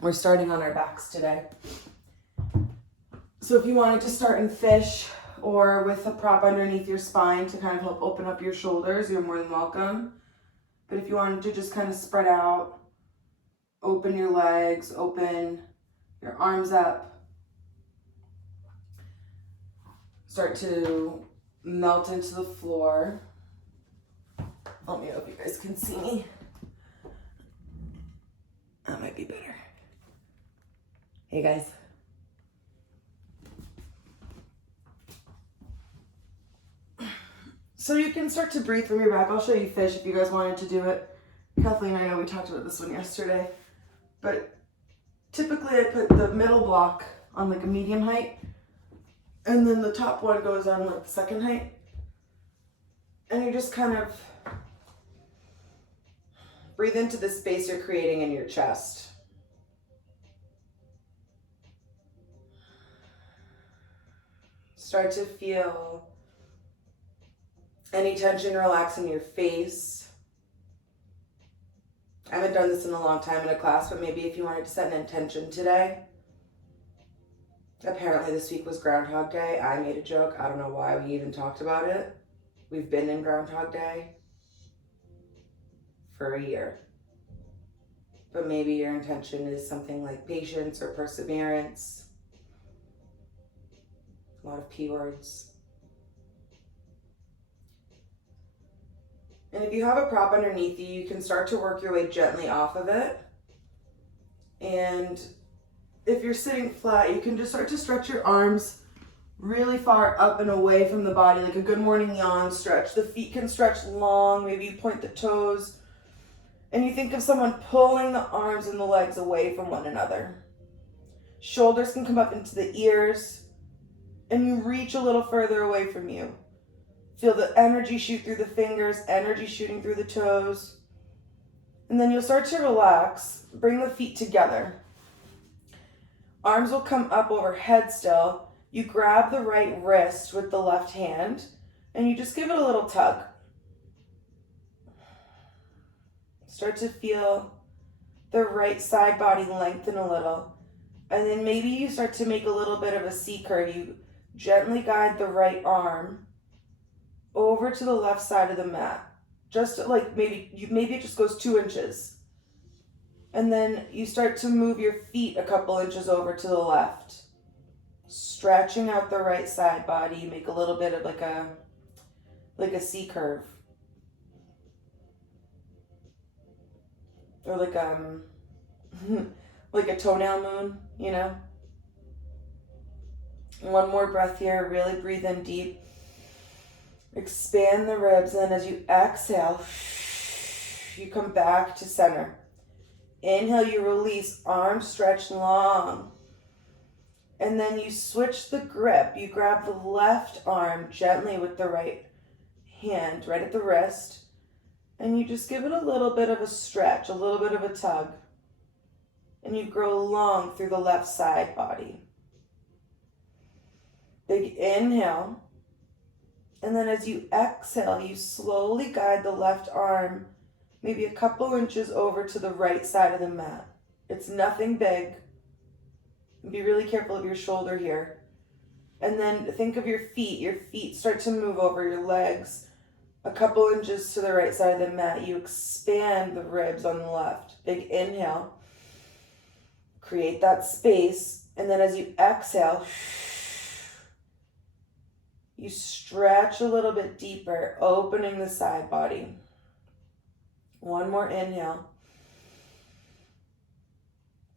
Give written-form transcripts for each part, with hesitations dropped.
We're starting on our backs today. So if you wanted to start in fish or with a prop underneath your spine to kind of help open up your shoulders, you're more than welcome. But if you wanted to just kind of spread out, open your legs, open your arms up, start to melt into the floor. Let me know if you guys can see me. That might be better. Hey guys. So you can start to breathe from your back. I'll show you fish if you guys wanted to do it. Kathleen, I know we talked about this one yesterday, but typically I put the middle block on like a medium height, and then the top one goes on like the second height. And you just kind of breathe into the space you're creating in your chest. Start to feel any tension relax in your face. I haven't done this in a long time in a class, but maybe if you wanted to set an intention today. Apparently this week was Groundhog Day. I made a joke. I don't know why we even talked about it. We've been in Groundhog Day for a year. But maybe your intention is something like patience or perseverance. A lot of P words. And if you have a prop underneath you, you can start to work your way gently off of it. And if you're sitting flat, you can just start to stretch your arms really far up and away from the body, like a good morning yawn stretch. The feet can stretch long, maybe you point the toes. And you think of someone pulling the arms and the legs away from one another. Shoulders can come up into the ears, and you reach a little further away from you. Feel the energy shoot through the fingers, energy shooting through the toes. And then you'll start to relax. Bring the feet together. Arms will come up overhead still. You grab the right wrist with the left hand, and you just give it a little tug. Start to feel the right side body lengthen a little. And then maybe you start to make a little bit of a C curve. You gently guide the right arm over to the left side of the mat. Just like maybe it just goes 2 inches. And then you start to move your feet a couple inches over to the left. Stretching out the right side body. You make a little bit of like a C curve. Or like like a toenail moon, you know? One more breath here. Really breathe in deep. Expand the ribs, and then as you exhale, you come back to center. Inhale, you release, arms stretch long. And then you switch the grip. You grab the left arm gently with the right hand, right at the wrist. And you just give it a little bit of a stretch, a little bit of a tug. And you grow long through the left side body. Big inhale. And then as you exhale, you slowly guide the left arm maybe a couple inches over to the right side of the mat. It's nothing big. Be really careful of your shoulder here. And then think of your feet. Your feet start to move over your legs a couple inches to the right side of the mat. You expand the ribs on the left. Big inhale. Create that space. And then as you exhale, you stretch a little bit deeper, opening the side body. One more inhale.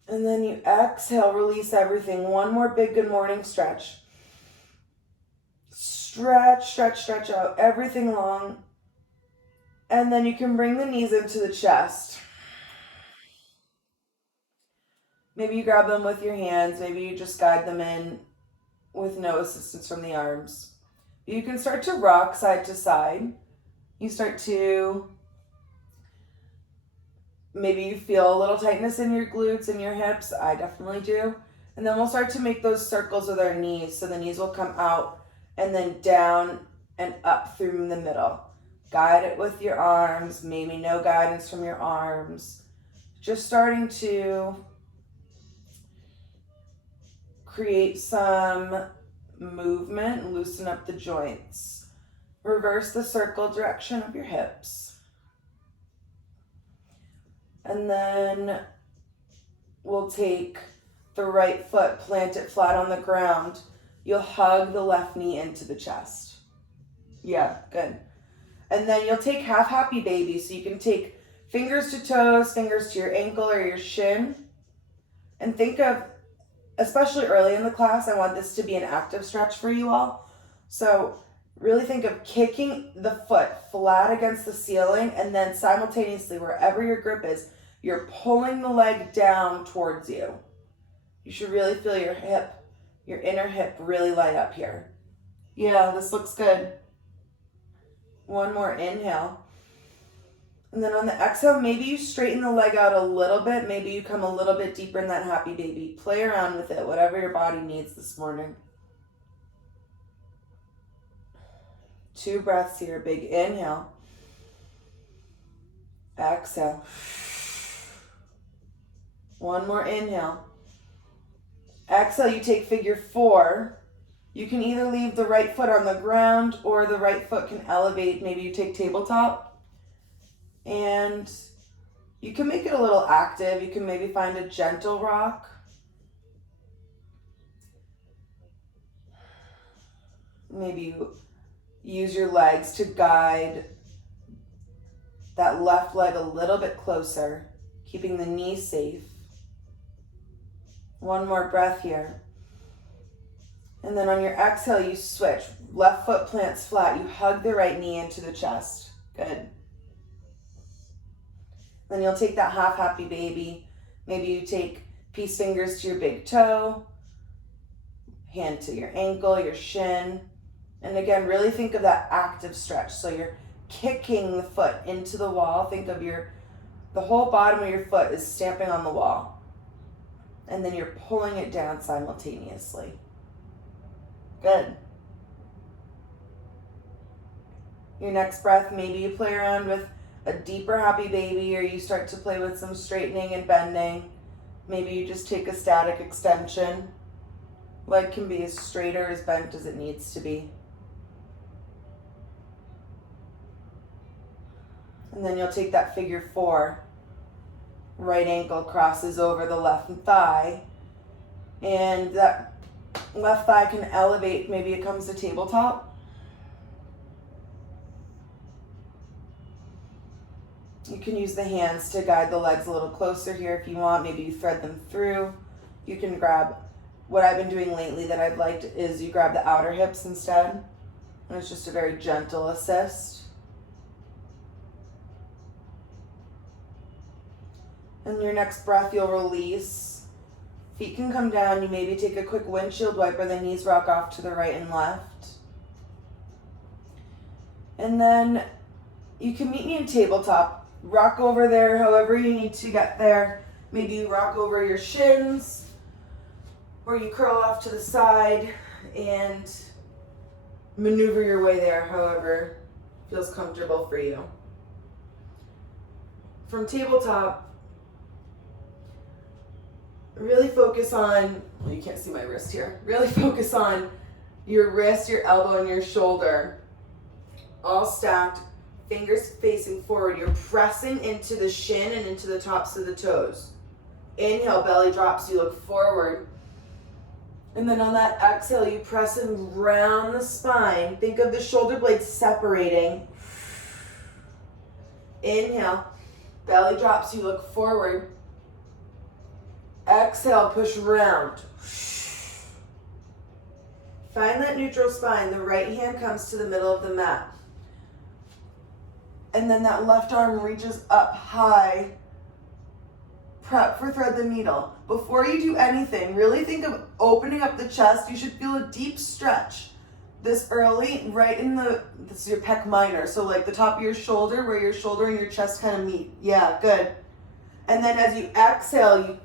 And then you exhale, release everything. One more big good morning stretch. Stretch, stretch, stretch out everything long. And then you can bring the knees into the chest. Maybe you grab them with your hands. Maybe you just guide them in with no assistance from the arms. You can start to rock side to side. You start to, maybe you feel a little tightness in your glutes and your hips. I definitely do. And then we'll start to make those circles with our knees. So the knees will come out and then down and up through the middle. Guide it with your arms. Maybe no guidance from your arms. Just starting to create some movement and loosen up the joints. Reverse the circle direction of your hips. And then we'll take the right foot, plant it flat on the ground. You'll hug the left knee into the chest. Yeah, good. And then you'll take half happy baby. So you can take fingers to toes, fingers to your ankle or your shin. And think of, especially early in the class, I want this to be an active stretch for you all. So really think of kicking the foot flat against the ceiling, and then simultaneously, wherever your grip is, you're pulling the leg down towards you. You should really feel your hip, your inner hip really light up here. Yeah, this looks good. One more inhale. And then on the exhale, maybe you straighten the leg out a little bit. Maybe you come a little bit deeper in that happy baby. Play around with it, whatever your body needs this morning. 2 breaths here. Big inhale. Exhale. One more inhale. Exhale, you take figure 4. You can either leave the right foot on the ground or the right foot can elevate. Maybe you take tabletop. And you can make it a little active. You can maybe find a gentle rock. Maybe you use your legs to guide that left leg a little bit closer, keeping the knee safe. One more breath here. And then on your exhale, you switch. Left foot plants flat. You hug the right knee into the chest. Good. Then you'll take that half happy baby. Maybe you take peace fingers to your big toe, hand to your ankle, your shin. And again, really think of that active stretch. So you're kicking the foot into the wall. Think of the whole bottom of your foot is stamping on the wall. And then you're pulling it down simultaneously. Good. Your next breath, maybe you play around with a deeper happy baby, or you start to play with some straightening and bending. Maybe you just take a static extension. Leg can be as straight or as bent as it needs to be. And then you'll take that figure 4. Right ankle crosses over the left thigh. And that left thigh can elevate. Maybe it comes to tabletop. You can use the hands to guide the legs a little closer here if you want. Maybe you thread them through. You can grab, what I've been doing lately that I've liked is you grab the outer hips instead. And it's just a very gentle assist. And your next breath, you'll release. Feet can come down. You maybe take a quick windshield wiper, the knees rock off to the right and left. And then you can meet me in tabletop. Rock over there however you need to get there. Maybe you rock over your shins, or you curl off to the side and maneuver your way there however feels comfortable for you. From tabletop, really focus on, well, you can't see my wrist here, really focus on your wrist, your elbow, and your shoulder, all stacked, fingers facing forward. You're pressing into the shin and into the tops of the toes. Inhale, belly drops, you look forward. And then on that exhale, you press in round the spine. Think of the shoulder blades separating. Inhale, belly drops, you look forward. Exhale, push round. Find that neutral spine. The right hand comes to the middle of the mat. And then that left arm reaches up high. Prep for thread the needle. Before you do anything, really think of opening up the chest. You should feel a deep stretch this early, right in this is your pec minor. So like the top of your shoulder, where your shoulder and your chest kind of meet. Yeah, good. And then as you exhale, you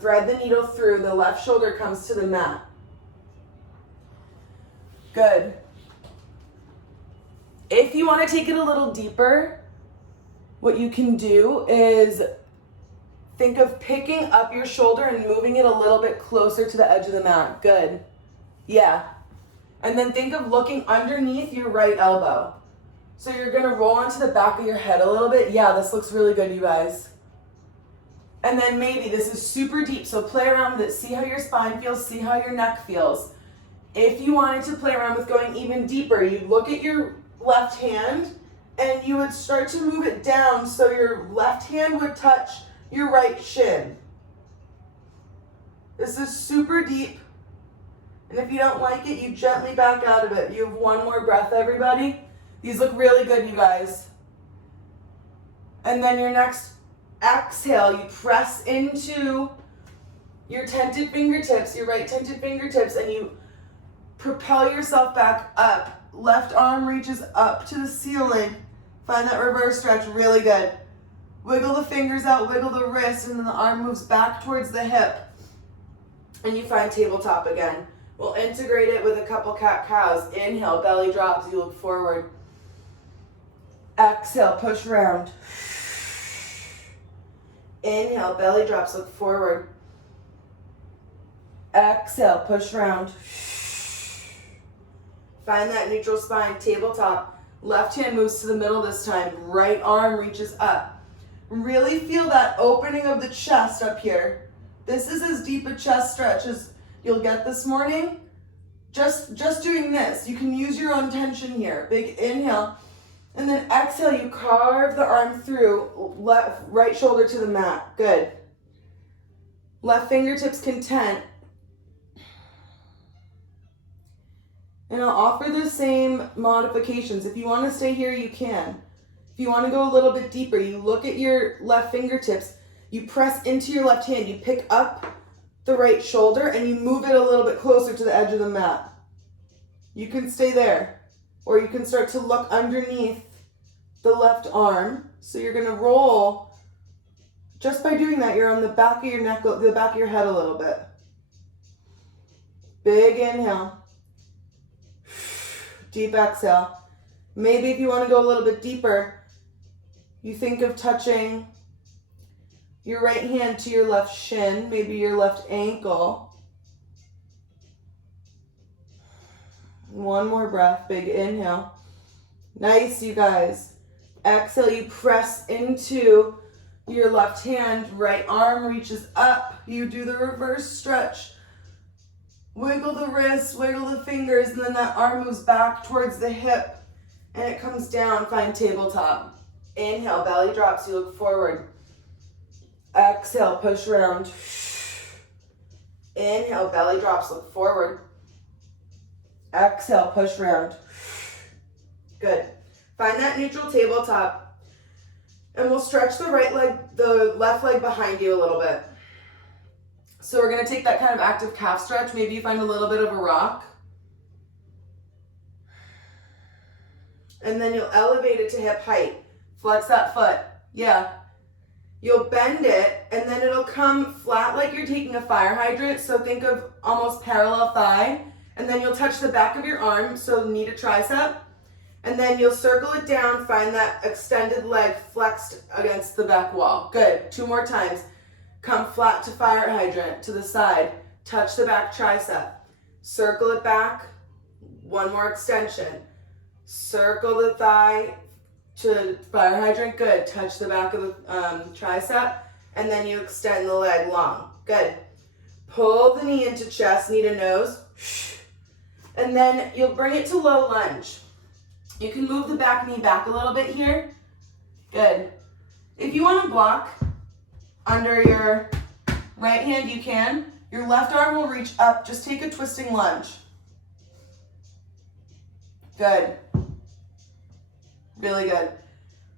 thread the needle through. The left shoulder comes to the mat. Good. If you want to take it a little deeper, what you can do is Think of picking up your shoulder and moving it a little bit closer to the edge of the mat. Good. Yeah. And then think of looking underneath your right elbow. So you're gonna roll onto the back of your head a little bit. Yeah, this looks really good, you guys. And then maybe, this is super deep, so play around with it. See how your spine feels, see how your neck feels. If you wanted to play around with going even deeper, you'd look at your left hand and you would start to move it down so your left hand would touch your right shin. This is super deep. And if you don't like it, you gently back out of it. You have one more breath, everybody. These look really good, you guys. And then your next exhale, you press into your tented fingertips, your right tented fingertips, and you propel yourself back up. Left arm reaches up to the ceiling. Find that reverse stretch, really good. Wiggle the fingers out, wiggle the wrist, and then the arm moves back towards the hip. And you find tabletop again. We'll integrate it with a couple cat-cows. Inhale, belly drops, you look forward. Exhale, push round. Inhale, belly drops, look forward. Exhale, push round. Find that neutral spine, tabletop. Left hand moves to the middle this time. Right arm reaches up. Really feel that opening of the chest up here. This is as deep a chest stretch as you'll get this morning. Just doing this. You can use your own tension here. Big inhale. And then exhale, you carve the arm through, right shoulder to the mat. Good. Left fingertips content. And I'll offer the same modifications. If you want to stay here, you can. If you want to go a little bit deeper, you look at your left fingertips, you press into your left hand, you pick up the right shoulder, and you move it a little bit closer to the edge of the mat. You can stay there. Or you can start to look underneath the left arm. So you're going to roll. Just by doing that, you're on the back of your neck, the back of your head a little bit. Big inhale. Deep exhale. Maybe if you want to go a little bit deeper, you think of touching your right hand to your left shin, maybe your left ankle. One more breath, big inhale. Nice, you guys. Exhale, you press into your left hand, right arm reaches up. You do the reverse stretch. Wiggle the wrist, wiggle the fingers, and then that arm moves back towards the hip and it comes down. Find tabletop. Inhale, belly drops, you look forward. Exhale, push around. Inhale, belly drops, look forward. Exhale, push round. Good. Find that neutral tabletop. And we'll stretch the right leg, the left leg behind you a little bit. So we're going to take that kind of active calf stretch. Maybe you find a little bit of a rock. And then you'll elevate it to hip height. Flex that foot. Yeah. You'll bend it, and then it'll come flat like you're taking a fire hydrant. So think of almost parallel thigh. And then you'll touch the back of your arm, so knee to tricep. And then you'll circle it down, find that extended leg flexed against the back wall. Good. 2 more times. Come flat to fire hydrant, to the side. Touch the back tricep. Circle it back. 1 more extension. Circle the thigh to fire hydrant. Good. Touch the back of the tricep. And then you extend the leg long. Good. Pull the knee into chest, knee to nose. And then you'll bring it to low lunge. You can move the back knee back a little bit here. Good. If you want to block under your right hand, you can. Your left arm will reach up. Just take a twisting lunge. Good. Really good.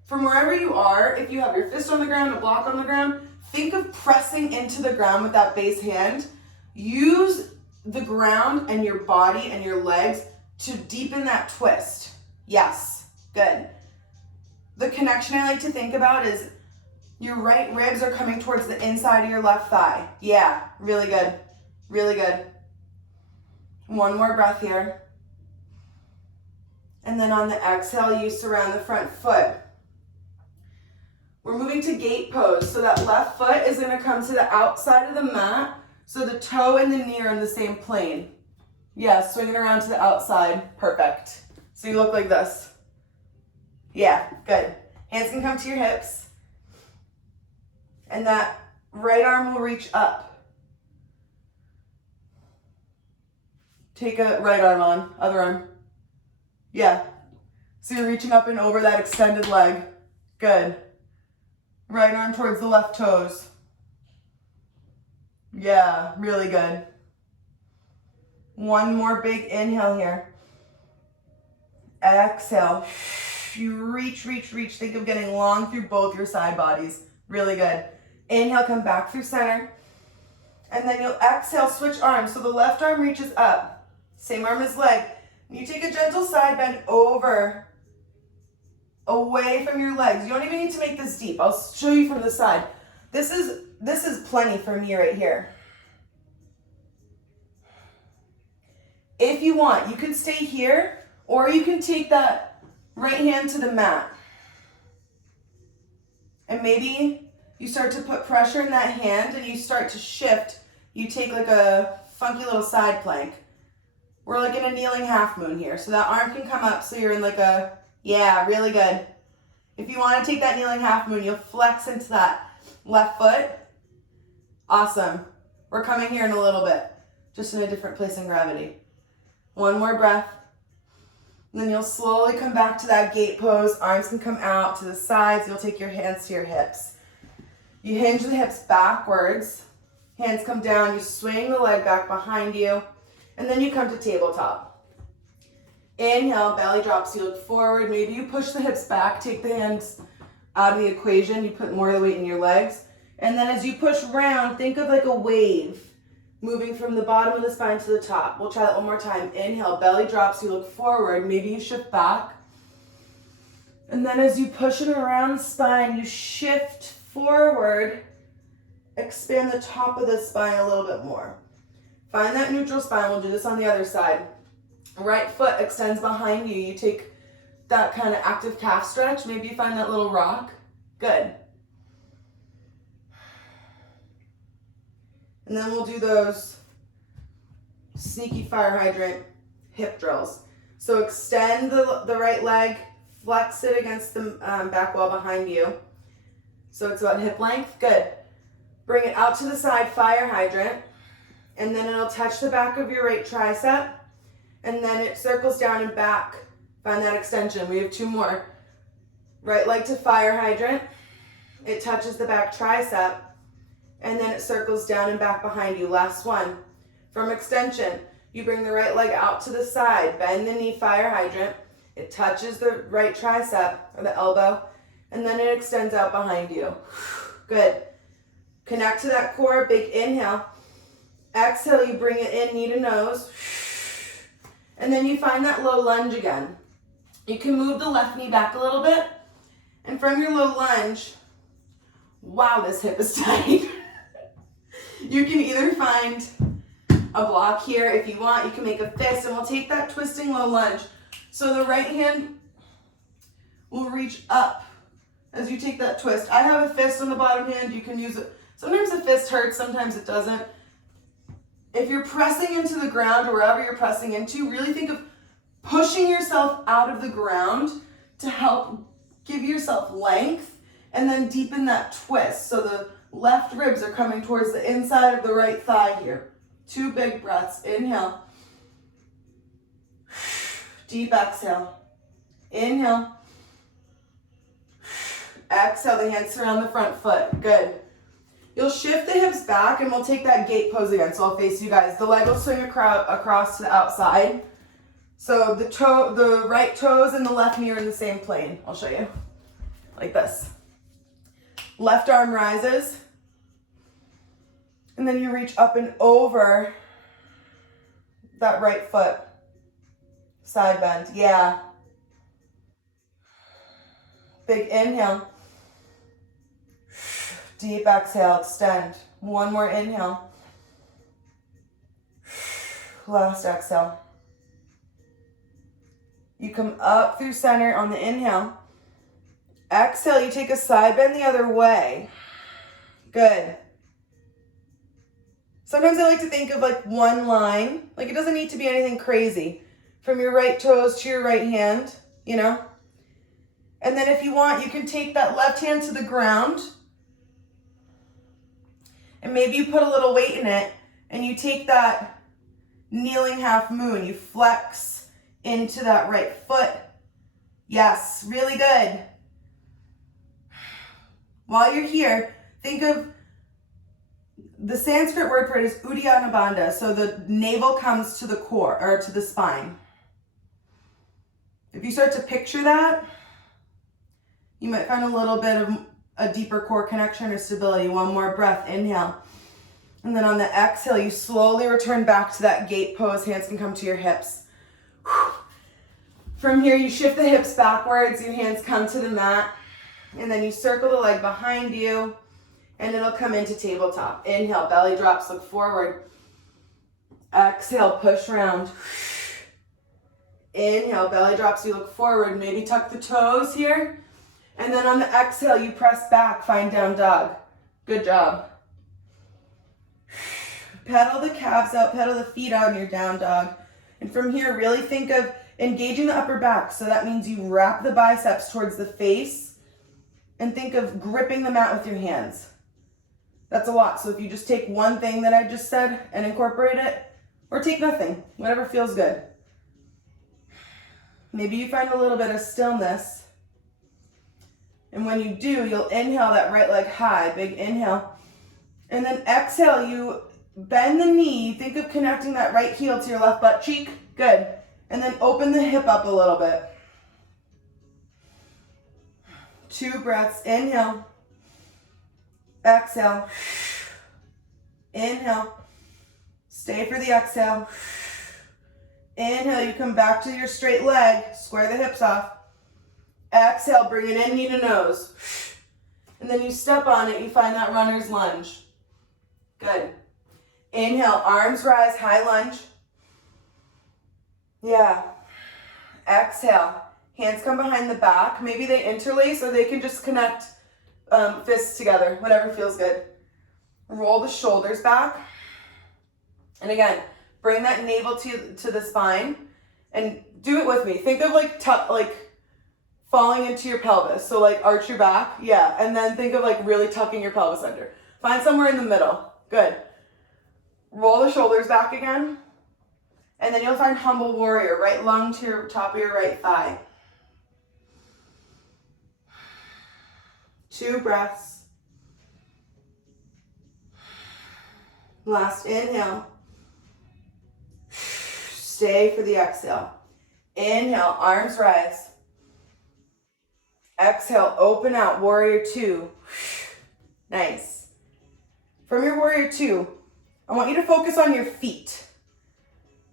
From wherever you are, if you have your fist on the ground, a block on the ground, think of pressing into the ground with that base hand. Use the ground and your body and your legs to deepen that twist. Yes, good. The connection I like to think about is your right ribs are coming towards the inside of your left thigh. Yeah, really good, really good. 1 more breath here. And then on the exhale, you surround the front foot. We're moving to gate pose. So that left foot is gonna come to the outside of the mat. So the toe and the knee are in the same plane. Yeah, swinging around to the outside. Perfect. So you look like this. Yeah, good. Hands can come to your hips. And that right arm will reach up. Take a right arm on, other arm. Yeah. So you're reaching up and over that extended leg. Good. Right arm towards the left toes. Yeah, really good. One more big inhale here. Exhale. You reach, reach, reach. Think of getting long through both your side bodies. Really good. Inhale, come back through center. And then you'll exhale, switch arms. So the left arm reaches up. Same arm as leg. You take a gentle side bend over, away from your legs. You don't even need to make this deep. I'll show you from the side. This is plenty for me right here. If you want, you can stay here, or you can take that right hand to the mat. And maybe you start to put pressure in that hand and you start to shift. You take like a funky little side plank. We're like in a kneeling half moon here. So that arm can come up so you're in like a, yeah, really good. If you want to take that kneeling half moon, you'll flex into that left foot. Awesome. We're coming here in a little bit, just in a different place in gravity. One more breath. And then you'll slowly come back to that gate pose. Arms can come out to the sides. You'll take your hands to your hips. You hinge the hips backwards. Hands come down. You swing the leg back behind you. And then you come to tabletop. Inhale, belly drops. You look forward. Maybe you push the hips back. Take the hands out of the equation. You put more of the weight in your legs. And then as you push round, think of like a wave moving from the bottom of the spine to the top. We'll try that one more time. Inhale, belly drops. You look forward. Maybe you shift back. And then as you push it around the spine, you shift forward. Expand the top of the spine a little bit more. Find that neutral spine. We'll do this on the other side. Right foot extends behind you. You take that kind of active calf stretch. Maybe you find that little rock. Good. And then we'll do those sneaky fire hydrant hip drills. So extend the right leg, flex it against the back wall behind you. So it's about hip length. Good. Bring it out to the side, fire hydrant. And then it'll touch the back of your right tricep. And then it circles down and back. Find that extension. We have two more. Right leg to fire hydrant. It touches the back tricep. And then it circles down and back behind you. Last one. From extension, you bring the right leg out to the side. Bend the knee, fire hydrant. It touches the right tricep or the elbow. And then it extends out behind you. Good. Connect to that core. Big inhale. Exhale, you bring it in, knee to nose. And then you find that low lunge again. You can move the left knee back a little bit. And from your low lunge, wow, this hip is tight. You can either find a block here if you want. You can make a fist, and we'll take that twisting low lunge. So the right hand will reach up as you take that twist. I have a fist on the bottom hand. You can use it. Sometimes the fist hurts, sometimes it doesn't. If you're pressing into the ground or wherever you're pressing into, really think of pushing yourself out of the ground to help give yourself length and then deepen that twist. So the left ribs are coming towards the inside of the right thigh here. 2 big breaths. Inhale. Deep exhale. Inhale. Exhale. The hands surround the front foot. Good. You'll shift the hips back and we'll take that gate pose again. So I'll face you guys. The leg will swing across to the outside. So the right toes and the left knee are in the same plane. I'll show you. Like this. Left arm rises. And then you reach up and over that right foot. Side bend. Yeah. Big inhale. Deep exhale, extend. One more inhale. Last exhale. You come up through center on the inhale. Exhale, you take a side bend the other way. Good. Sometimes I like to think of like one line. Like it doesn't need to be anything crazy. From your right toes to your right hand, you know? And then if you want, you can take that left hand to the ground. And maybe you put a little weight in it. And you take that kneeling half moon. You flex into that right foot. Yes, really good. While you're here, think of the Sanskrit word for it is Uddiyana Bandha. So the navel comes to the core or to the spine. If you start to picture that, you might find a little bit of a deeper core connection or stability. One more breath, inhale. And then on the exhale, you slowly return back to that gate pose. Hands can come to your hips. From here, you shift the hips backwards. Your hands come to the mat. And then you circle the leg behind you. And it'll come into tabletop. Inhale, belly drops, look forward. Exhale, push round. Inhale, belly drops, you look forward. Maybe tuck the toes here. And then on the exhale, you press back, find down dog. Good job. Pedal the calves out, pedal the feet out in your down dog. And from here, really think of engaging the upper back. So that means you wrap the biceps towards the face and think of gripping the mat with your hands. That's a lot. So if you just take one thing that I just said and incorporate it, or take nothing, whatever feels good. Maybe you find a little bit of stillness. And when you do, you'll inhale that right leg high, big inhale. And then exhale, you bend the knee. Think of connecting that right heel to your left butt cheek. Good. And then open the hip up a little bit. 2 breaths. Inhale. Exhale. Inhale. Stay for the exhale. Inhale, you come back to your straight leg. Square the hips off. Exhale, bring it in, knee to nose. And then you step on it, you find that runner's lunge. Good. Inhale, arms rise, high lunge. Yeah. Exhale, hands come behind the back. Maybe they interlace or they can just connect fists together, whatever feels good. Roll the shoulders back. And again, bring that navel to the spine and do it with me. Think of like falling into your pelvis. So like arch your back. Yeah. And then think of like really tucking your pelvis under. Find somewhere in the middle. Good. Roll the shoulders back again. And then you'll find humble warrior. Right lung to your top of your right thigh. 2 breaths. Last inhale. Stay for the exhale. Inhale, arms rise. Exhale, open out, warrior 2. Nice. From your warrior 2, I want you to focus on your feet.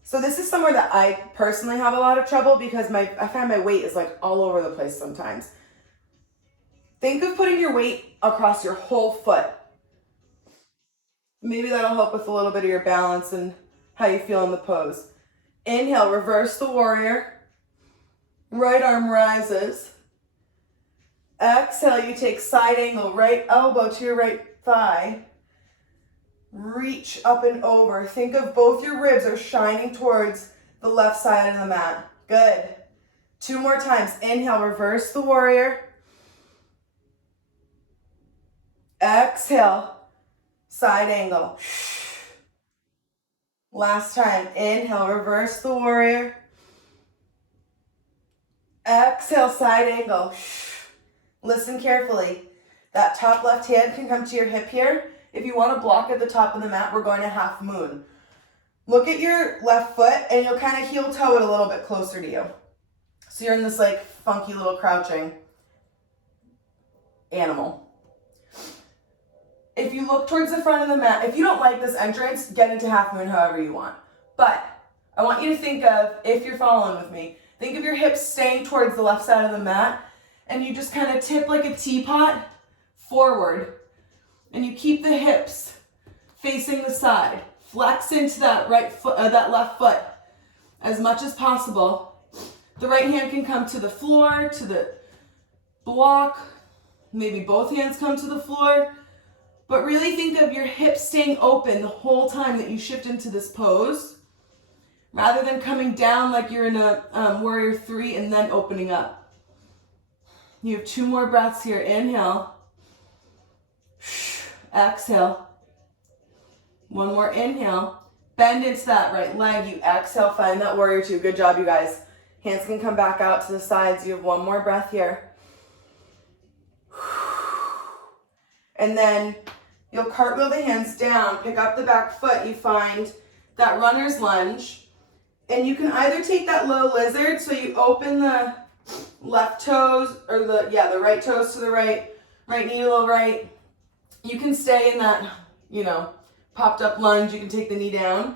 So this is somewhere that I personally have a lot of trouble because I find my weight is like all over the place sometimes. Think of putting your weight across your whole foot. Maybe that'll help with a little bit of your balance and how you feel in the pose. Inhale, reverse the warrior. Right arm rises. Exhale, you take side angle, right elbow to your right thigh. Reach up and over. Think of both your ribs are shining towards the left side of the mat. Good. 2 more times. Inhale, reverse the warrior. Exhale, side angle. Last time. Inhale, reverse the warrior. Exhale, side angle. Listen carefully. That top left hand can come to your hip here. If you want to block at the top of the mat, we're going to half moon. Look at your left foot and you'll kind of heel toe it a little bit closer to you. So you're in this like funky little crouching animal. If you look towards the front of the mat, if you don't like this entrance, get into half moon however you want. But I want you to think of, if you're following with me, think of your hips staying towards the left side of the mat and you just kind of tip like a teapot forward and you keep the hips facing the side. Flex into that right foot, that left foot as much as possible. The right hand can come to the floor, to the block. Maybe both hands come to the floor. But really think of your hips staying open the whole time that you shift into this pose, rather than coming down like you're in a warrior 3 and then opening up. You have 2 more breaths here. Inhale. Exhale. 1 more inhale. Bend into that right leg. You exhale, find that warrior 2. Good job, you guys. Hands can come back out to the sides. You have 1 more breath here. And then you'll cartwheel the hands down, pick up the back foot. You find that runner's lunge. And you can either take that low lizard, so you open the left toes, or the right toes to the right knee to the right. You can stay in that, popped up lunge. You can take the knee down.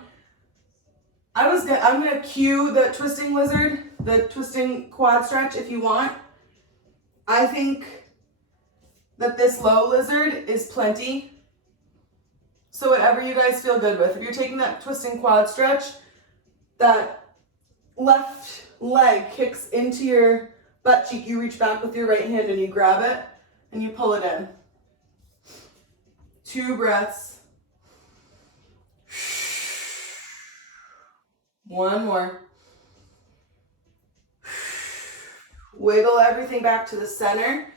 I'm gonna cue the twisting lizard, the twisting quad stretch if you want. I think that this low lizard is plenty. So whatever you guys feel good with. If you're taking that twisting quad stretch, that left leg kicks into your butt cheek. You reach back with your right hand and you grab it and you pull it in. 2 breaths. 1 more. Wiggle everything back to the center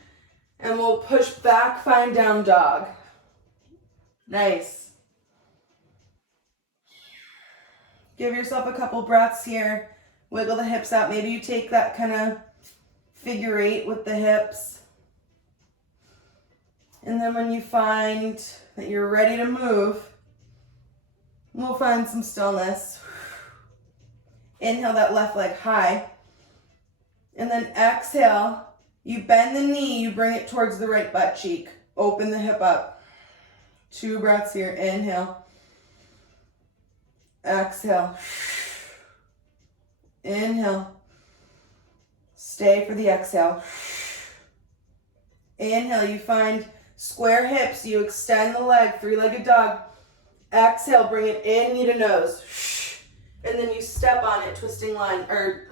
and we'll push back, find down dog. Nice. Give yourself a couple breaths here. Wiggle the hips out. Maybe you take that kind of figure 8 with the hips. And then when you find that you're ready to move, we'll find some stillness. Inhale that left leg high. And then exhale. You bend the knee. You bring it towards the right butt cheek. Open the hip up. 2 breaths here. Inhale. Exhale. Inhale. Stay for the exhale. Inhale, you find square hips. You extend the leg, 3-legged dog. Exhale, bring it in, knee to nose. And then you step on it,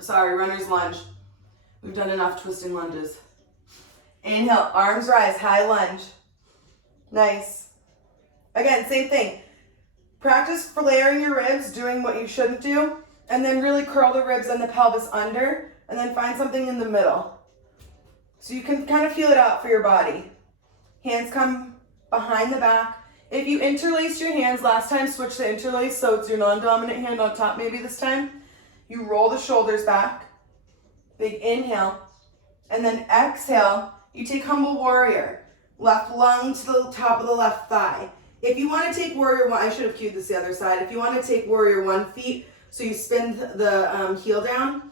runner's lunge. We've done enough twisting lunges. Inhale, arms rise, high lunge. Nice. Again, same thing. Practice flaring your ribs, doing what you shouldn't do, and then really curl the ribs and the pelvis under, and then find something in the middle. So you can kind of feel it out for your body. Hands come behind the back. If you interlace your hands, last time switch to interlace, so it's your non-dominant hand on top maybe this time. You roll the shoulders back, big inhale, and then exhale, you take humble warrior. Left lung to the top of the left thigh. If you want to take warrior 1, I should have cued this the other side. If you want to take warrior 1 feet, so you spin the heel down,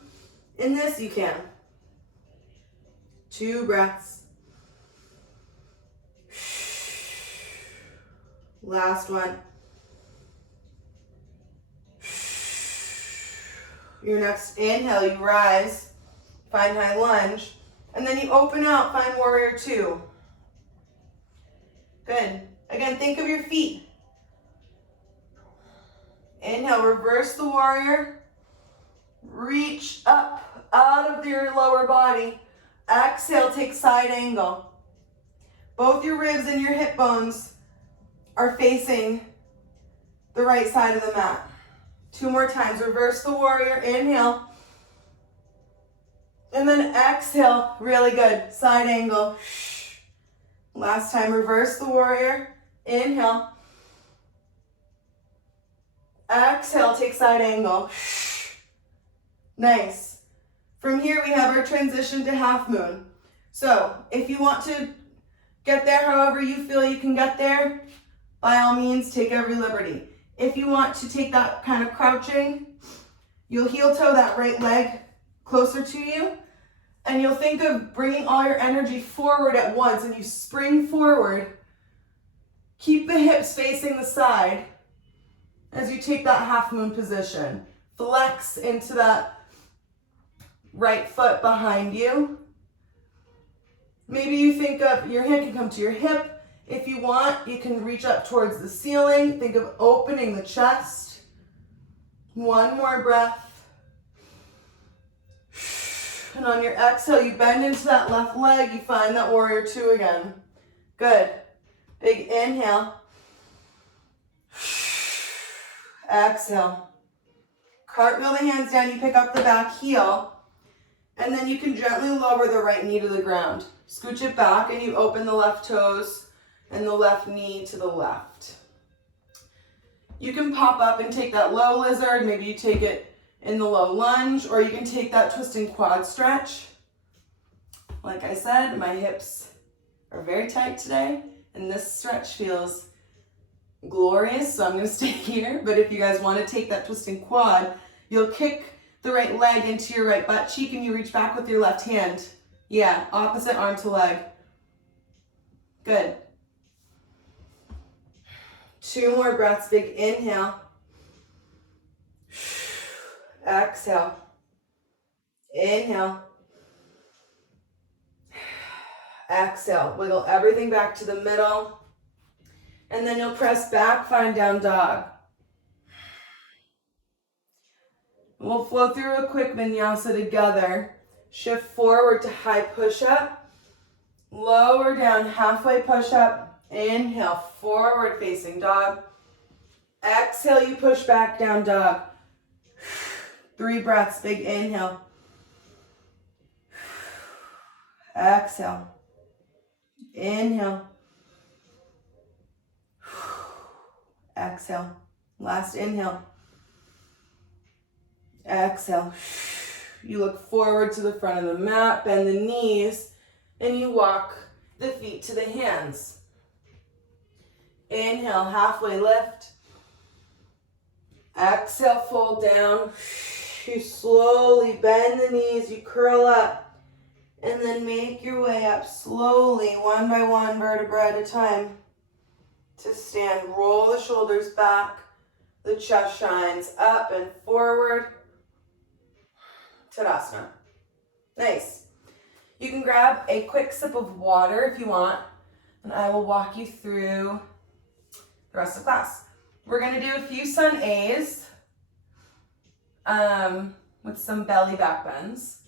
in this you can. 2 breaths. Last one. Your next inhale, you rise, find high lunge, and then you open out, find warrior 2. Good. Again, think of your feet. Inhale, reverse the warrior. Reach up out of your lower body. Exhale, take side angle. Both your ribs and your hip bones are facing the right side of the mat. 2 more times. Reverse the warrior. Inhale. And then exhale. Really good. Side angle. Last time. Reverse the warrior. Inhale. Exhale, take side angle. Nice. From here we have our transition to half moon. So if you want to get there however you feel you can get there, by all means take every liberty. If you want to take that kind of crouching, you'll heel toe that right leg closer to you, and you'll think of bringing all your energy forward at once, and you spring forward. Keep the hips facing the side as you take that half moon position. Flex into that right foot behind you. Maybe you think of, your hand can come to your hip. If you want, you can reach up towards the ceiling. Think of opening the chest. 1 more breath. And on your exhale, you bend into that left leg. You find that warrior two again. Good. Big inhale. Exhale. Cartwheel the hands down. You pick up the back heel. And then you can gently lower the right knee to the ground. Scooch it back and you open the left toes and the left knee to the left. You can pop up and take that low lizard. Maybe you take it in the low lunge, or you can take that twisting quad stretch. Like I said, my hips are very tight today, and this stretch feels glorious, so I'm going to stay here. But if you guys want to take that twisting quad, you'll kick the right leg into your right butt cheek and you reach back with your left hand. Yeah, opposite arm to leg. Good. 2 more breaths. Big inhale. Exhale. Inhale. Exhale. Wiggle everything back to the middle. And then you'll press back, find down dog. We'll flow through a quick vinyasa together. Shift forward to high push-up. Lower down, halfway push-up. Inhale, forward facing dog. Exhale, you push back down dog. 3 breaths, big inhale. Exhale. Inhale. Exhale. Last inhale. Exhale. You look forward to the front of the mat, bend the knees, and you walk the feet to the hands. Inhale, halfway lift. Exhale, fold down. You slowly bend the knees, you curl up, and then make your way up slowly, one by one, vertebra at a time, to stand. Roll the shoulders back, the chest shines up and forward. Tadasana. Nice. You can grab a quick sip of water if you want, and I will walk you through the rest of class. We're going to do a few sun A's with some belly back bends,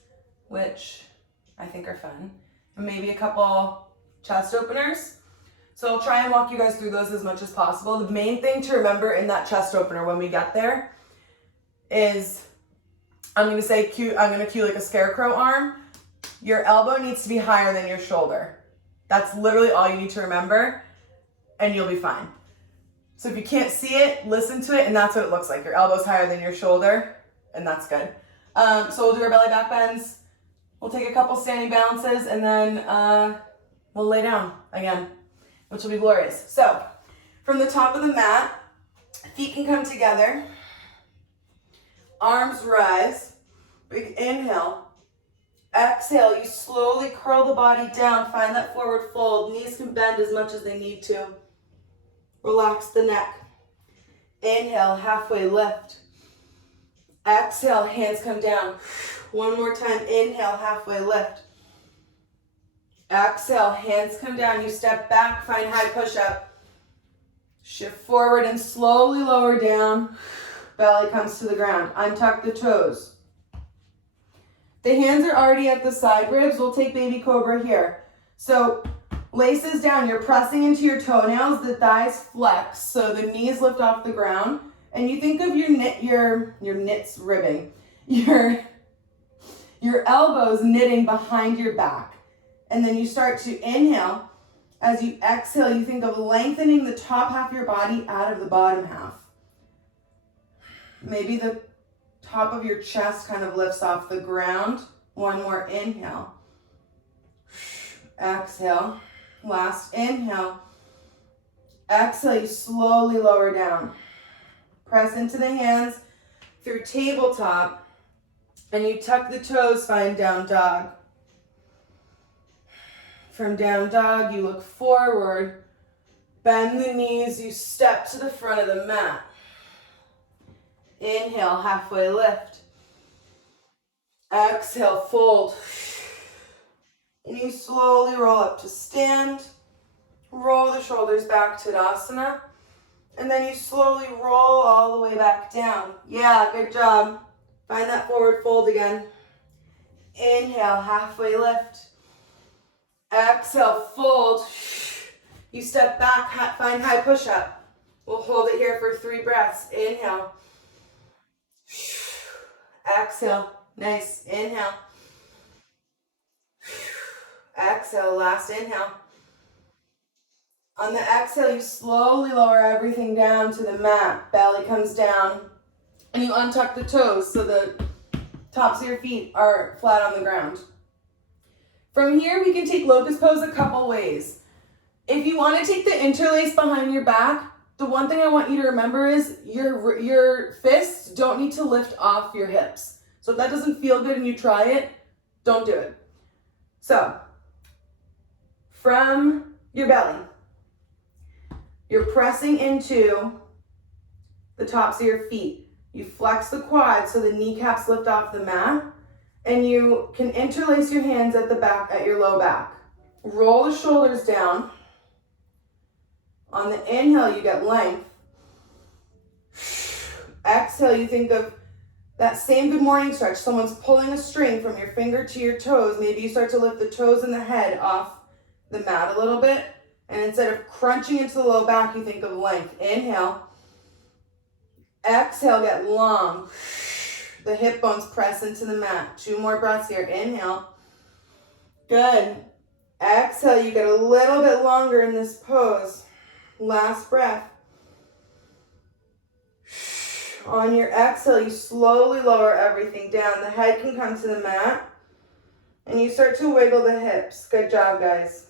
which I think are fun, and maybe a couple chest openers. So I'll try and walk you guys through those as much as possible. The main thing to remember in that chest opener when we get there is I'm going to cue like a scarecrow arm. Your elbow needs to be higher than your shoulder. That's literally all you need to remember, and you'll be fine. So if you can't see it, listen to it, and that's what it looks like. Your elbow's higher than your shoulder, and that's good. So we'll do our belly back bends. We'll take a couple standing balances, and then we'll lay down again, which will be glorious. So from the top of the mat, feet can come together. Arms rise. Big inhale. Exhale, you slowly curl the body down. Find that forward fold. Knees can bend as much as they need to. Relax the neck. Inhale, halfway lift. Exhale, hands come down. One more time. Inhale, halfway lift. Exhale, hands come down. You step back, find high push-up. Shift forward and slowly lower down. Belly comes to the ground. Untuck the toes. The hands are already at the side ribs. We'll take baby cobra here. So laces down. You're pressing into your toenails. The thighs flex. So the knees lift off the ground. And you think of your knits ribbing. Your elbows knitting behind your back. And then you start to inhale. As you exhale, you think of lengthening the top half of your body out of the bottom half. Maybe the top of your chest kind of lifts off the ground. One more inhale. Exhale. Last inhale. Exhale, you slowly lower down. Press into the hands through tabletop, and you tuck the toes, find down dog. From down dog, you look forward, bend the knees, you step to the front of the mat. Inhale, halfway lift. Exhale, fold. And you slowly roll up to stand. Roll the shoulders back to Tadasana. And then you slowly roll all the way back down. Yeah, good job. Find that forward fold again. Inhale, halfway lift. Exhale, fold. You step back, find high push-up. We'll hold it here for 3 breaths. Inhale. Exhale. Nice. Inhale. Exhale. Last inhale. On the exhale, you slowly lower everything down to the mat. Belly comes down. And you untuck the toes so the tops of your feet are flat on the ground. From here, we can take locust pose a couple ways. If you want to take the interlace behind your back, the one thing I want you to remember is your fists don't need to lift off your hips. So if that doesn't feel good and you try it, don't do it. So, from your belly, you're pressing into the tops of your feet. You flex the quads so the kneecaps lift off the mat, and you can interlace your hands at the back, at your low back. Roll the shoulders down. On the inhale, you get length. Exhale, you think of that same good morning stretch. Someone's pulling a string from your finger to your toes. Maybe you start to lift the toes and the head off the mat a little bit. And instead of crunching into the low back, you think of length. Inhale. Exhale, get long. The hip bones press into the mat. 2 more breaths here. Inhale. Good. Exhale, you get a little bit longer in this pose. Last breath. On your exhale, you slowly lower everything down. The head can come to the mat. And you start to wiggle the hips. Good job, guys.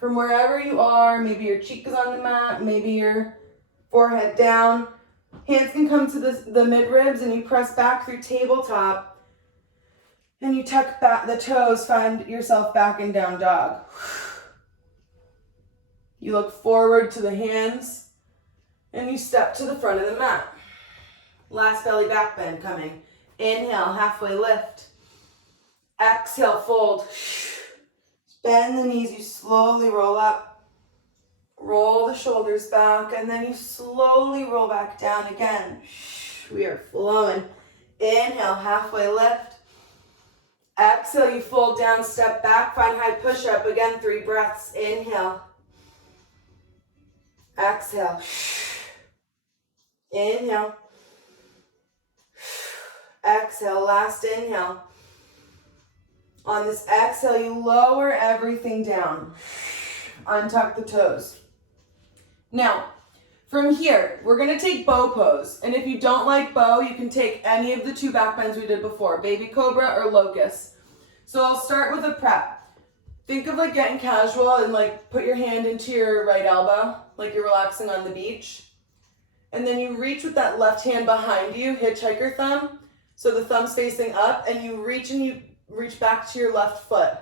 From wherever you are, maybe your cheek is on the mat, maybe your forehead down. Hands can come to the mid-ribs and you press back through tabletop. And you tuck back the toes, find yourself back in down dog. You look forward to the hands and you step to the front of the mat. Last belly back bend coming. Inhale, halfway lift. Exhale, fold. Bend the knees, you slowly roll up. Roll the shoulders back, and then you slowly roll back down again. We are flowing. Inhale, halfway lift. Exhale, you fold down, step back, find high push-up. Again, 3 breaths. Inhale. Exhale. Inhale. Exhale, last inhale. On this exhale, you lower everything down. Untuck the toes. Now, from here, we're going to take bow pose. And if you don't like bow, you can take any of the 2 back bends we did before, baby cobra or locust. So I'll start with a prep. Think of like getting casual and like put your hand into your right elbow, like you're relaxing on the beach. And then you reach with that left hand behind you, hitchhiker thumb. So the thumb's facing up, and you reach back to your left foot.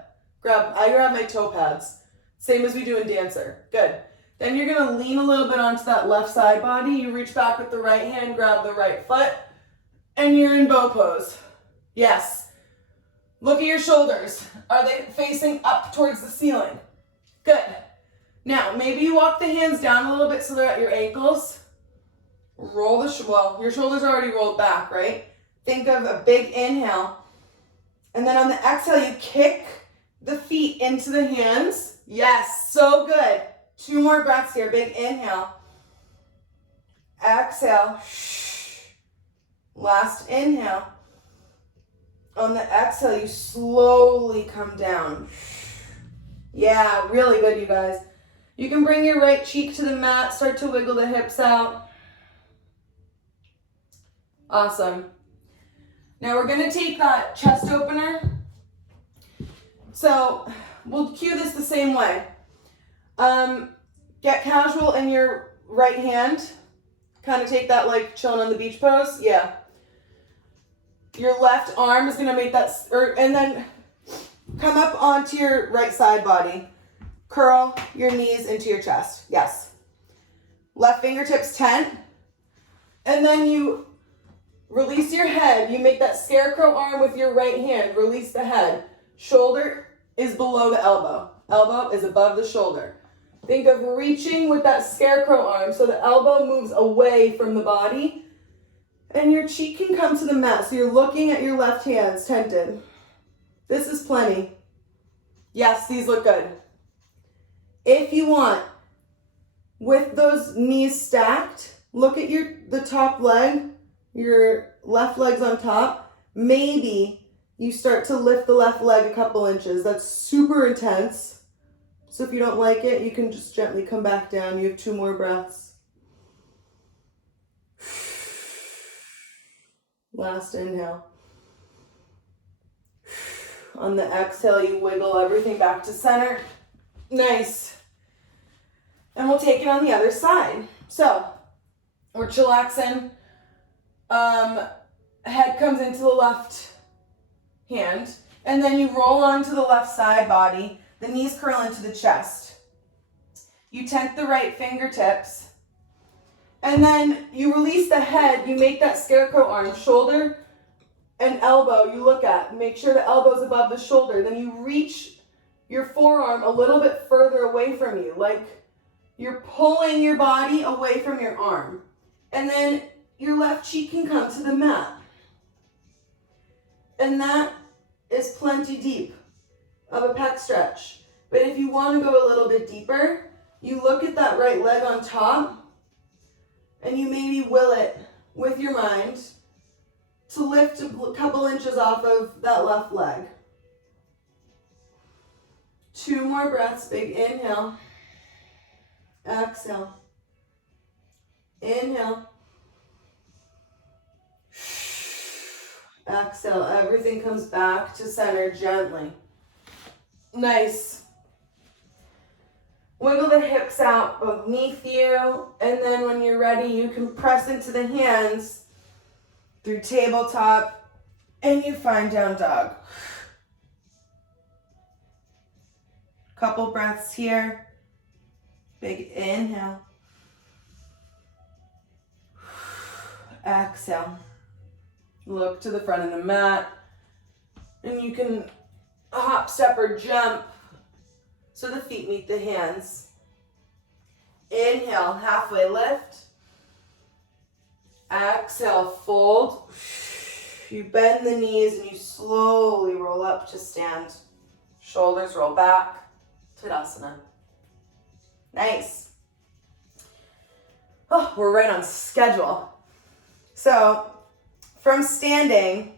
I grab my toe pads. Same as we do in dancer. Good. Then you're going to lean a little bit onto that left side body. You reach back with the right hand, grab the right foot, and you're in bow pose. Yes. Look at your shoulders. Are they facing up towards the ceiling? Good. Now, maybe you walk the hands down a little bit so they're at your ankles. Roll your shoulders are already rolled back, right? Think of a big inhale. And then on the exhale, you kick the feet into the hands. Yes, so good. 2 more breaths here. Big inhale. Exhale. Last inhale. On the exhale, you slowly come down. Yeah, really good, you guys. You can bring your right cheek to the mat, start to wiggle the hips out. Awesome. Now we're going to take that chest opener. So we'll cue this the same way. Get casual in your right hand. Kind of take that like chilling on the beach pose. Yeah. Your left arm is going to make that, and then come up onto your right side body. Curl your knees into your chest. Yes. Left fingertips tent. And then you release your head. You make that scarecrow arm with your right hand. Release the head. Shoulder is below the elbow. Elbow is above the shoulder. Think of reaching with that scarecrow arm so the elbow moves away from the body And your cheek can come to the mat, so you're looking at your left hands tented. This is plenty. Yes, these look good. If you want, with those knees stacked, look at the top leg, your left leg's on top. Maybe you start to lift the left leg a couple inches. That's super intense. So if you don't like it, you can just gently come back down. You have 2 more breaths. Last inhale. On the exhale, you wiggle everything back to center. Nice. And we'll take it on the other side. So we're chillaxing. Head comes into the left hand. And then you roll onto the left side body. The knees curl into the chest. You tent the right fingertips. And then you release the head. You make that scarecrow arm, shoulder and elbow. You look at. Make sure the elbow's above the shoulder. Then you reach your forearm a little bit further away from you. Like you're pulling your body away from your arm. And then your left cheek can come to the mat. And that is plenty deep of a pec stretch. But if you want to go a little bit deeper, you look at that right leg on top and you maybe will it with your mind to lift a couple inches off of that left leg. 2 more breaths. Big inhale. Exhale. Inhale. Exhale. Everything comes back to center gently. Nice. Wiggle the hips out beneath you, and then when you're ready, you can press into the hands through tabletop, and you find down dog. Couple breaths here. Big inhale. Exhale. Look to the front of the mat, and you can hop, step, or jump so the feet meet the hands. Inhale, halfway lift. Exhale, fold. You bend the knees and you slowly roll up to stand. Shoulders roll back. Tadasana. Nice. Oh, we're right on schedule. So, from standing,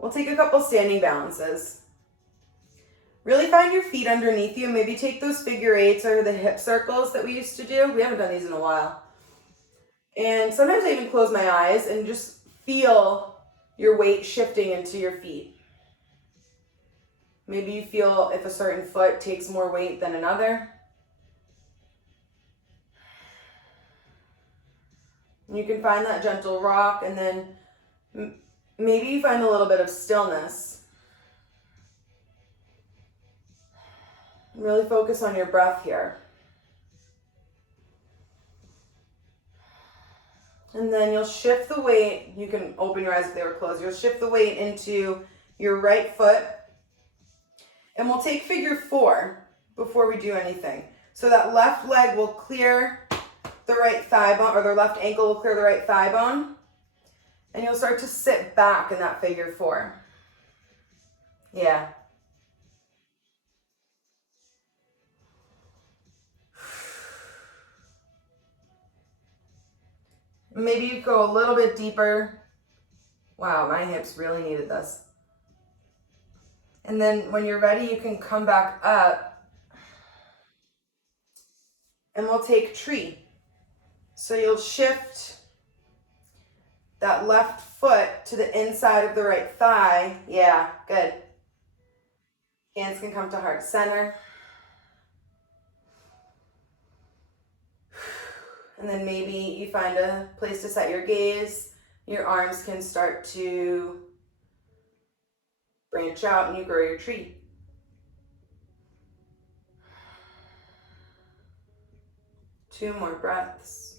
we'll take a couple standing balances. Really find your feet underneath you. Maybe take those figure 8s or the hip circles that we used to do. We haven't done these in a while. And sometimes I even close my eyes and just feel your weight shifting into your feet. Maybe you feel if a certain foot takes more weight than another. You can find that gentle rock, and then maybe you find a little bit of stillness. Really focus on your breath here. And then you'll shift the weight. You can open your eyes if they were closed. You'll shift the weight into your right foot. And we'll take figure 4 before we do anything. So that left leg will clear the right thigh bone, or the left ankle will clear the right thigh bone. And you'll start to sit back in that figure 4. Yeah. Maybe you go a little bit deeper. Wow, my hips really needed this. And then when you're ready, you can come back up. And we'll take tree. So you'll shift that left foot to the inside of the right thigh. Yeah, good. Hands can come to heart center. And then maybe you find a place to set your gaze. Your arms can start to branch out and you grow your tree. Two more breaths.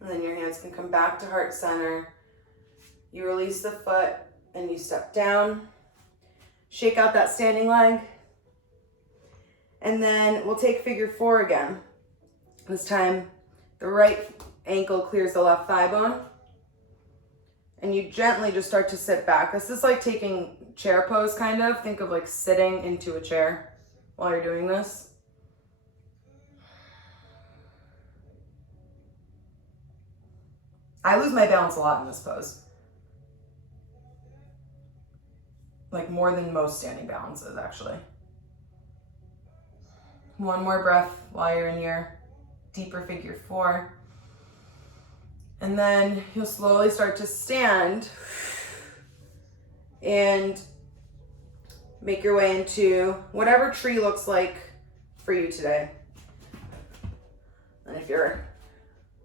And then your hands can come back to heart center. You release the foot and you step down. Shake out that standing leg. And then we'll take figure 4 again. This time, the right ankle clears the left thigh bone. And you gently just start to sit back. This is like taking chair pose, kind of. Think of like sitting into a chair while you're doing this. I lose my balance a lot in this pose. Like more than most standing balances, actually. One more breath while you're in your deeper figure 4. And then you'll slowly start to stand and make your way into whatever tree looks like for you today. And if you're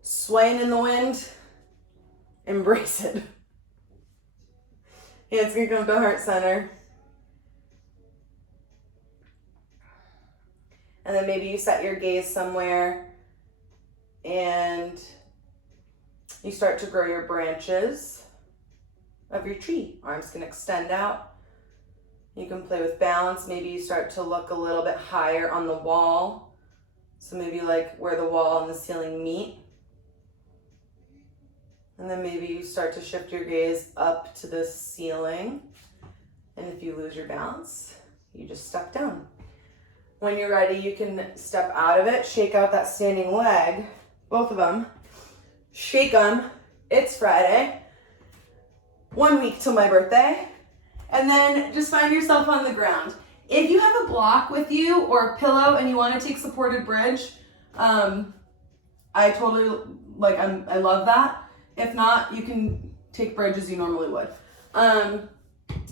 swaying in the wind, embrace it. Hands can come to heart center. And then maybe you set your gaze somewhere and you start to grow your branches of your tree. Arms can extend out. You can play with balance. Maybe you start to look a little bit higher on the wall. So maybe like where the wall and the ceiling meet. And then maybe you start to shift your gaze up to the ceiling. And if you lose your balance, you just step down. When you're ready, you can step out of it, shake out that standing leg, both of them. Shake them. It's Friday. 1 week till my birthday. And then just find yourself on the ground. If you have a block with you or a pillow and you want to take supported bridge, I totally, I love that. If not, you can take bridge as you normally would.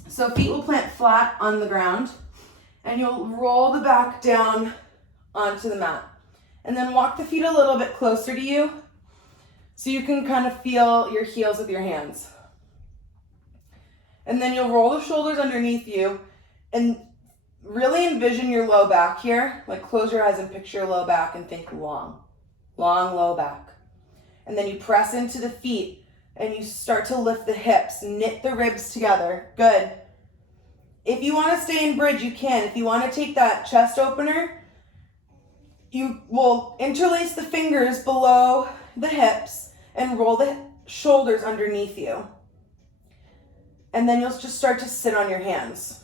So feet will plant flat on the ground and you'll roll the back down onto the mat. And then walk the feet a little bit closer to you so you can kind of feel your heels with your hands. And then you'll roll the shoulders underneath you and really envision your low back here. Like close your eyes and picture your low back and think long, low back. And then you press into the feet and you start to lift the hips, knit the ribs together. Good. If you want to stay in bridge, you can. If you want to take that chest opener, you will interlace the fingers below the hips and roll the shoulders underneath you. And then you'll just start to sit on your hands.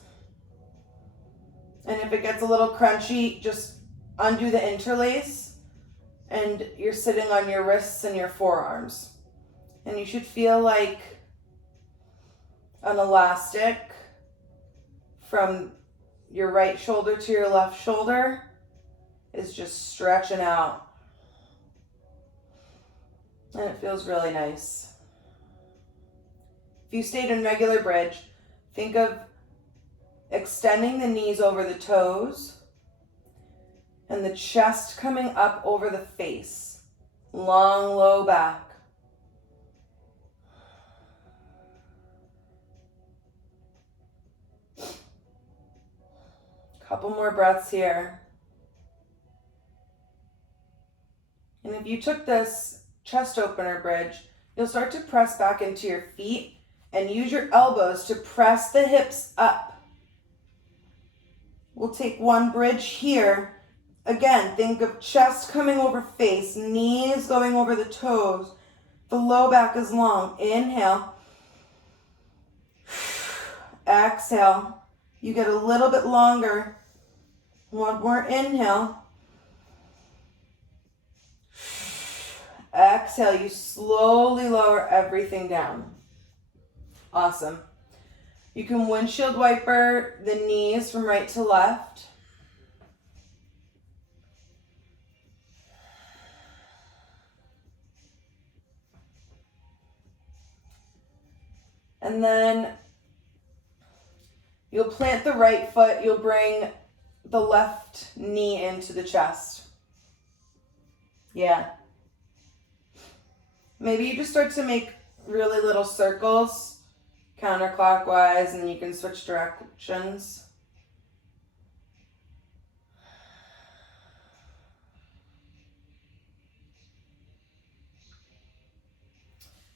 And if it gets a little crunchy, just undo the interlace and you're sitting on your wrists and your forearms. And you should feel like an elastic from your right shoulder to your left shoulder is just stretching out. And it feels really nice. If you stayed in regular bridge, think of extending the knees over the toes and the chest coming up over the face. Long, low back. Couple more breaths here. And if you took this chest opener bridge, you'll start to press back into your feet and use your elbows to press the hips up. We'll take one bridge here. Again, think of chest coming over face, knees going over the toes. The low back is long. Inhale. Exhale. You get a little bit longer. One more inhale. Exhale. You slowly lower everything down. Awesome. You can windshield wiper the knees from right to left. And then you'll plant the right foot. You'll bring the left knee into the chest. Yeah. Maybe you just start to make really little circles counterclockwise and you can switch directions.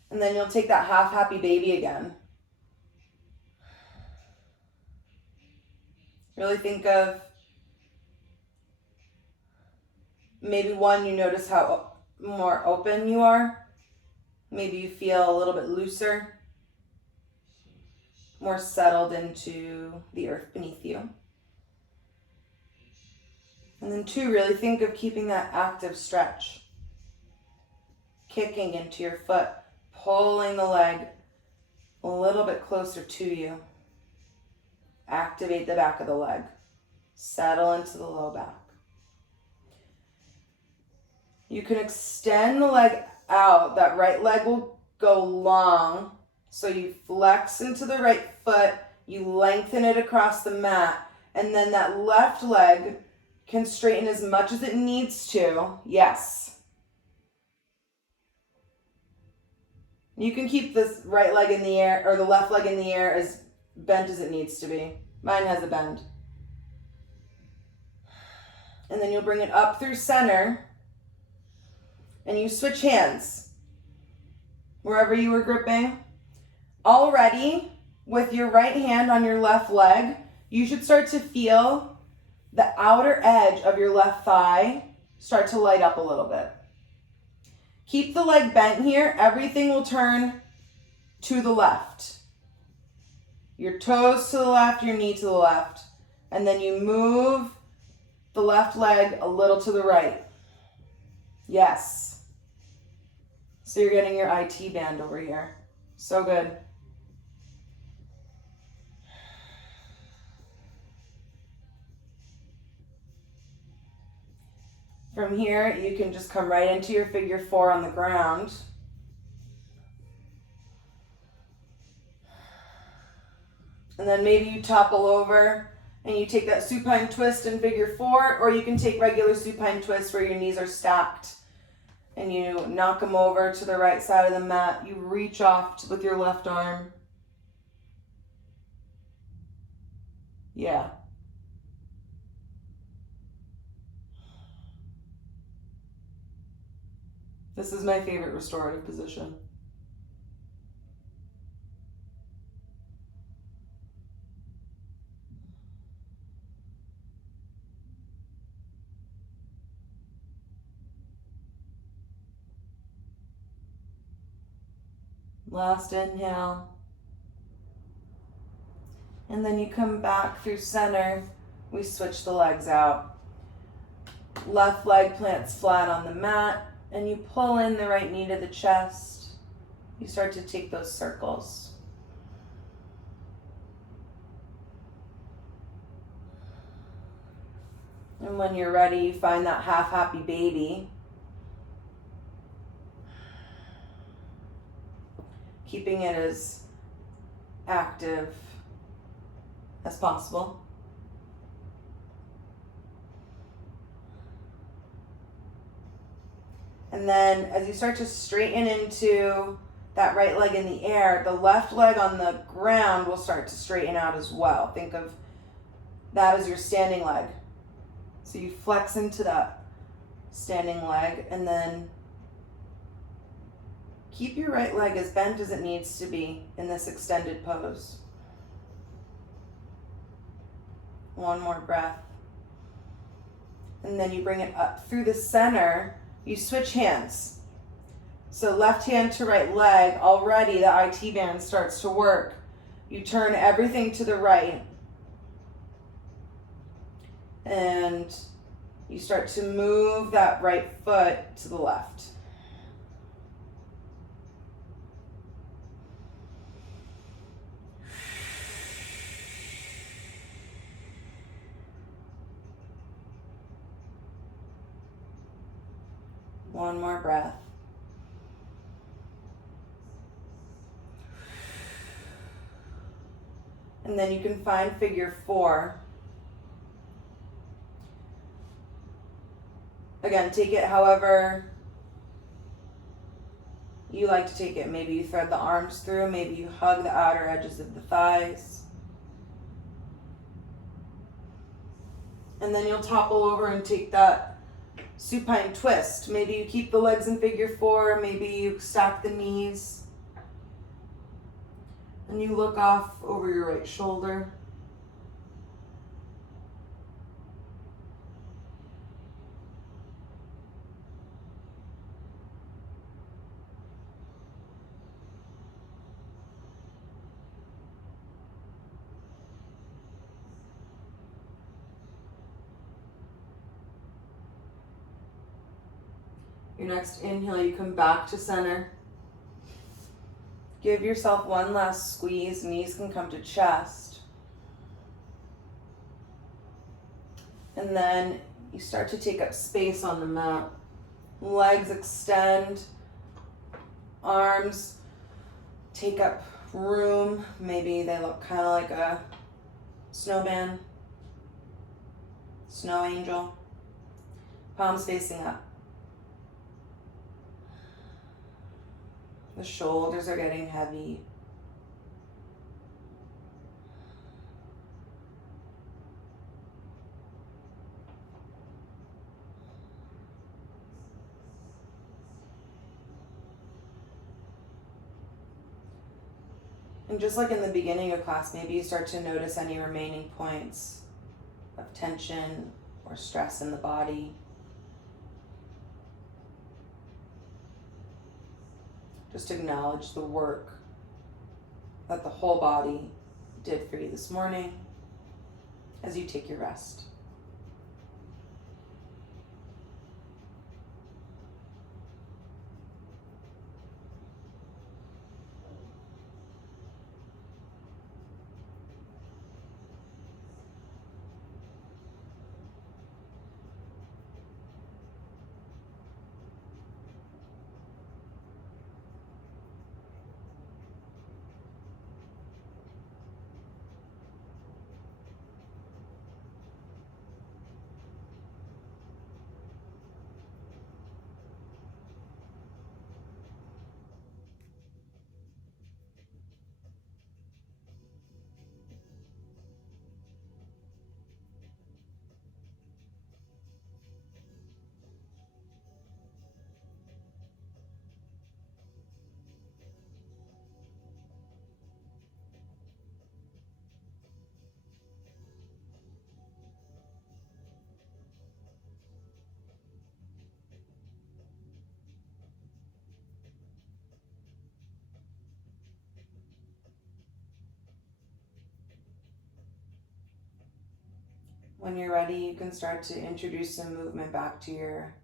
And then you'll take that half happy baby again. Really think of Maybe one, you notice how more open you are. Maybe you feel a little bit looser, more settled into the earth beneath you. And then two, really think of keeping that active stretch. Kicking into your foot, pulling the leg a little bit closer to you. Activate the back of the leg. Settle into the low back. You can extend the leg out. That right leg will go long. So you flex into the right foot, you lengthen it across the mat, and then that left leg can straighten as much as it needs to. Yes. You can keep this right leg in the air, or the left leg in the air, as bent as it needs to be. Mine has a bend. And then you'll bring it up through center, and you switch hands. Wherever you were gripping. Already, with your right hand on your left leg, you should start to feel the outer edge of your left thigh start to light up a little bit. Keep the leg bent here. Everything will turn to the left. Your toes to the left, your knee to the left. And then you move the left leg a little to the right. Yes. So you're getting your IT band over here. So good. From here, you can just come right into your figure four on the ground. And then maybe you topple over and you take that supine twist in figure four, or you can take regular supine twist where your knees are stacked and you knock them over to the right side of the mat. You reach off with your left arm. Yeah. This is my favorite restorative position. Last inhale. And then you come back through center. We switch the legs out. Left leg plants flat on the mat. And you pull in the right knee to the chest. You start to take those circles. And when you're ready, you find that half happy baby. Keeping it as active as possible. And then as you start to straighten into that right leg in the air, the left leg on the ground will start to straighten out as well. Think of that as your standing leg. So you flex into that standing leg and then keep your right leg as bent as it needs to be in this extended pose. One more breath. And then you bring it up through the center. You switch hands. So left hand to right leg, already the IT band starts to work. You turn everything to the right. And you start to move that right foot to the left. One more breath. And then you can find figure four. Again, take it however you like to take it. Maybe you thread the arms through, maybe you hug the outer edges of the thighs. And then you'll topple over and take that supine twist. Maybe you keep the legs in figure four, maybe you stack the knees. And you look off over your right shoulder. Your next inhale, you come back to center. Give yourself one last squeeze. Knees can come to chest. And then you start to take up space on the mat. Legs extend. Arms take up room. Maybe they look kind of like a snowman, snow angel. Palms facing up. The shoulders are getting heavy. And just like in the beginning of class, maybe you start to notice any remaining points of tension or stress in the body. Just acknowledge the work that the whole body did for you this morning as you take your rest. When you're ready, you can start to introduce some movement back to your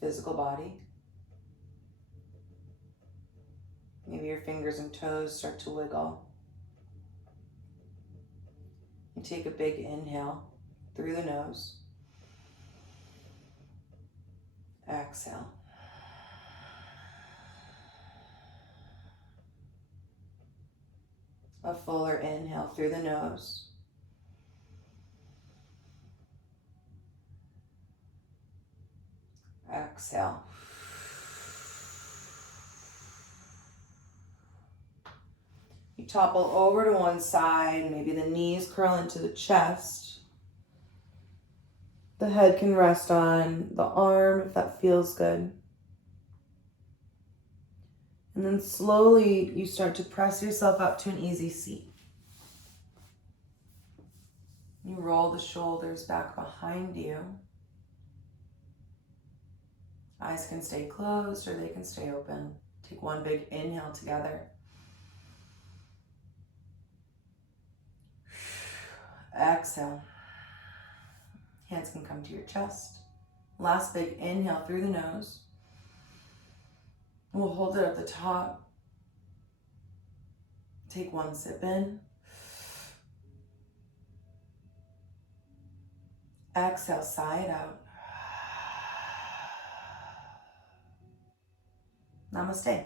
physical body. Maybe your fingers and toes start to wiggle. You take a big inhale through the nose. Exhale. A fuller inhale through the nose. Exhale. You topple over to one side, maybe the knees curl into the chest. The head can rest on the arm if that feels good. And then slowly you start to press yourself up to an easy seat. You roll the shoulders back behind you. Eyes can stay closed or they can stay open. Take one big inhale together. Exhale. Hands can come to your chest. Last big inhale through the nose. We'll hold it at the top. Take one sip in. Exhale, sigh it out. Namaste.